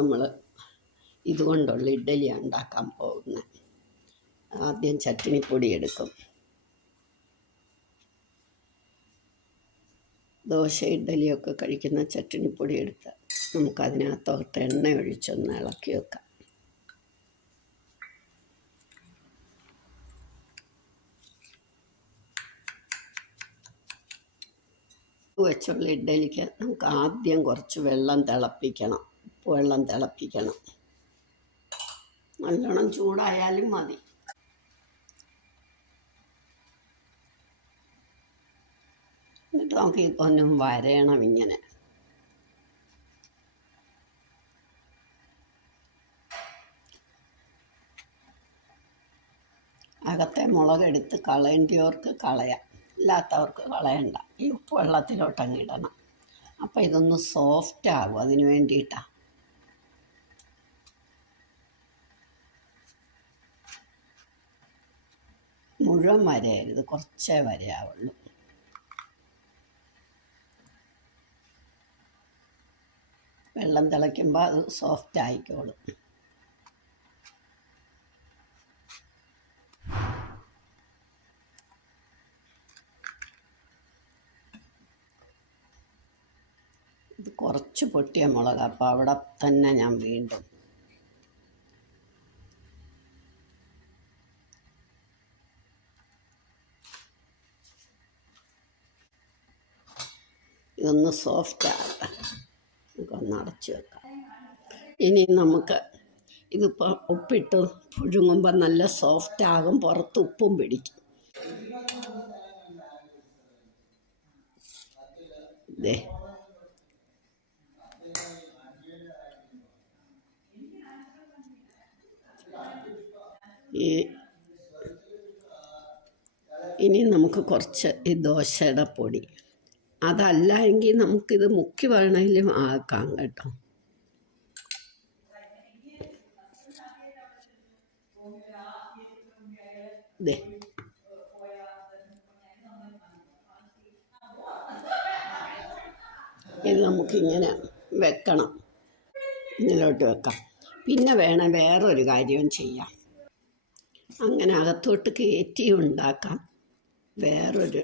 നമ്മൾ ഇതുകൊണ്ടുള്ള ഇഡ്ഡലിയാണ് ഉണ്ടാക്കാൻ പോകുന്നത്. ആദ്യം ചട്നിപ്പൊടി എടുക്കും. ദോശ ഇഡ്ഡലിയൊക്കെ കഴിക്കുന്ന ചട്നിപ്പൊടി എടുത്ത് നമുക്കതിനകത്തോട്ട് എണ്ണ ഒഴിച്ചൊന്ന് ഇളക്കി വെക്കാം. വെച്ചുള്ള ഇഡ്ഡലിക്ക് നമുക്ക് ആദ്യം കുറച്ച് വെള്ളം തിളപ്പിക്കണം. ഉപ്പുവെള്ളം തിളപ്പിക്കണം. നല്ലോണം ചൂടായാലും മതി. എന്നിട്ട് നമുക്ക് ഒന്നും വരയണം ഇങ്ങനെ. അകത്തെ മുളകെടുത്ത് കളയേണ്ടിയവർക്ക് കളയാം, ഇല്ലാത്തവർക്ക് കളയണ്ട. ഈ ഉപ്പ് വെള്ളത്തിലോട്ടങ്ങ് ഇടണം. അപ്പോൾ ഇതൊന്ന് സോഫ്റ്റ് ആകും. അതിന് വേണ്ടിയിട്ടാണ്. മുഴുവൻ വരയരുത്, കുറച്ചേ വരയാവുള്ളൂ. വെള്ളം തിളയ്ക്കുമ്പോൾ അത് സോഫ്റ്റ് ആയിക്കോളും. ഇത് കുറച്ച് പൊട്ടിയ മുളക്. അപ്പോൾ അവിടെ തന്നെ ഞാൻ വീണ്ടും ഇതൊന്ന് സോഫ്റ്റ് ആകട്ടെ. നമുക്കൊന്ന് അടച്ച് വെക്കാം. ഇനി നമുക്ക് ഇതിപ്പോൾ ഉപ്പിട്ട് പുഴുങ്ങുമ്പോൾ നല്ല സോഫ്റ്റ് ആകും. പുറത്ത് ഉപ്പും പിടിക്കും. ഇതേ ഇനി നമുക്ക് കുറച്ച് ഈ ദോശയുടെ പൊടി, അതല്ല എങ്കിൽ നമുക്കിത് മുക്കി വേണമെങ്കിലും ആക്കാം കേട്ടോ. ദേ ഇത് നമുക്കിങ്ങനെ വെക്കണം. ഇതിലോട്ട് വെക്കാം. പിന്നെ വേണം വേറൊരു കാര്യം ചെയ്യാം. അങ്ങനെ അകത്തോട്ട് കയറ്റി ഉണ്ടാക്കാം. വേറൊരു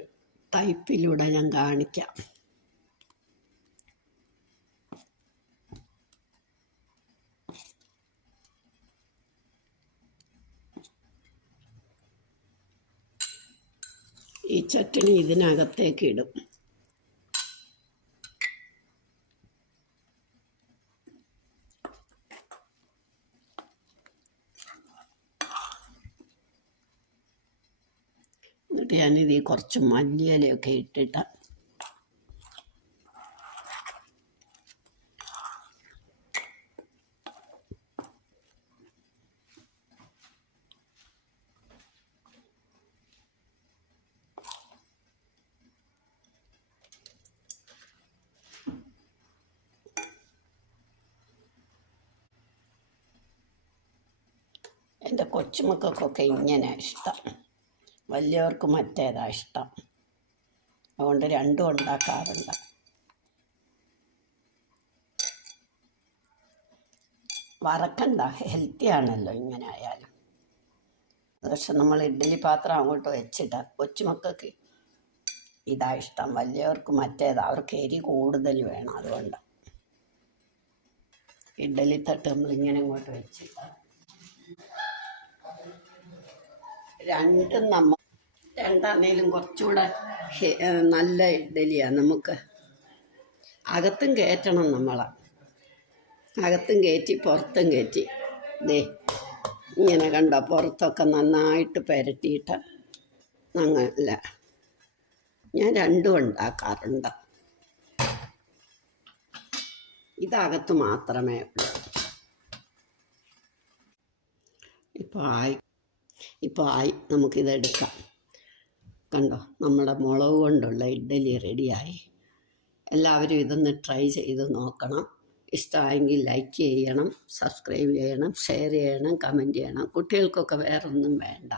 ടൈപ്പിലൂടെ ഞാൻ കാണിക്കാം. ഈ ചട്നി ഇതിനകത്തേക്ക് ഇടും. എന്നിട്ട് ഞാനിത് കുറച്ച് മല്ലിയിലയൊക്കെ ഇട്ടിട്ട് എൻ്റെ കൊച്ചുമക്കൾക്കൊക്കെ ഇങ്ങനെ ഇഷ്ടം. വലിയവർക്ക് മറ്റേതാണ് ഇഷ്ടം. അതുകൊണ്ട് രണ്ടും ഉണ്ടാക്കാറുണ്ട്. വറക്കണ്ട, ഹെൽത്തി ആണല്ലോ ഇങ്ങനെ ആയാലും. പക്ഷെ നമ്മൾ ഇഡ്ഡലി പാത്രം അങ്ങോട്ട് വെച്ചിട്ട് കൊച്ചുമക്കൾക്ക് ഇതാ ഇഷ്ടം. വലിയവർക്ക് മറ്റേതാണ്. അവർക്ക് എരി കൂടുതൽ വേണം. അതുകൊണ്ട് ഇഡ്ഡലി തട്ട് നമ്മളിങ്ങനെ അങ്ങോട്ട് വെച്ചിട്ട് രണ്ടാന്നേലും കുറച്ചുകൂടെ നല്ല ഇഡ്ഡലിയാണ്. നമുക്ക് അകത്തും കയറ്റണം. അകത്തും കയറ്റി പുറത്തും കയറ്റി. ദേ ഇങ്ങനെ കണ്ടോ, പുറത്തൊക്കെ നന്നായിട്ട് പുരട്ടിയിട്ട് അങ്ങല്ല. ഞാൻ രണ്ടും ഉണ്ടാക്കാറുണ്ട്. ഇതകത്ത് മാത്രമേ ഉള്ളൂ. ഇപ്പോൾ ആയി. നമുക്കിതെടുക്കാം. കണ്ടോ, നമ്മുടെ മുളക് കൊണ്ടുള്ള ഇഡ്ഡലി റെഡിയായി. എല്ലാവരും ഇതൊന്ന് ട്രൈ ചെയ്ത് നോക്കണം. ഇഷ്ടമായെങ്കിൽ ലൈക്ക് ചെയ്യണം, സബ്സ്ക്രൈബ് ചെയ്യണം, ഷെയർ ചെയ്യണം, കമൻറ്റ് ചെയ്യണം. കുട്ടികൾക്കൊക്കെ വേറൊന്നും വേണ്ട.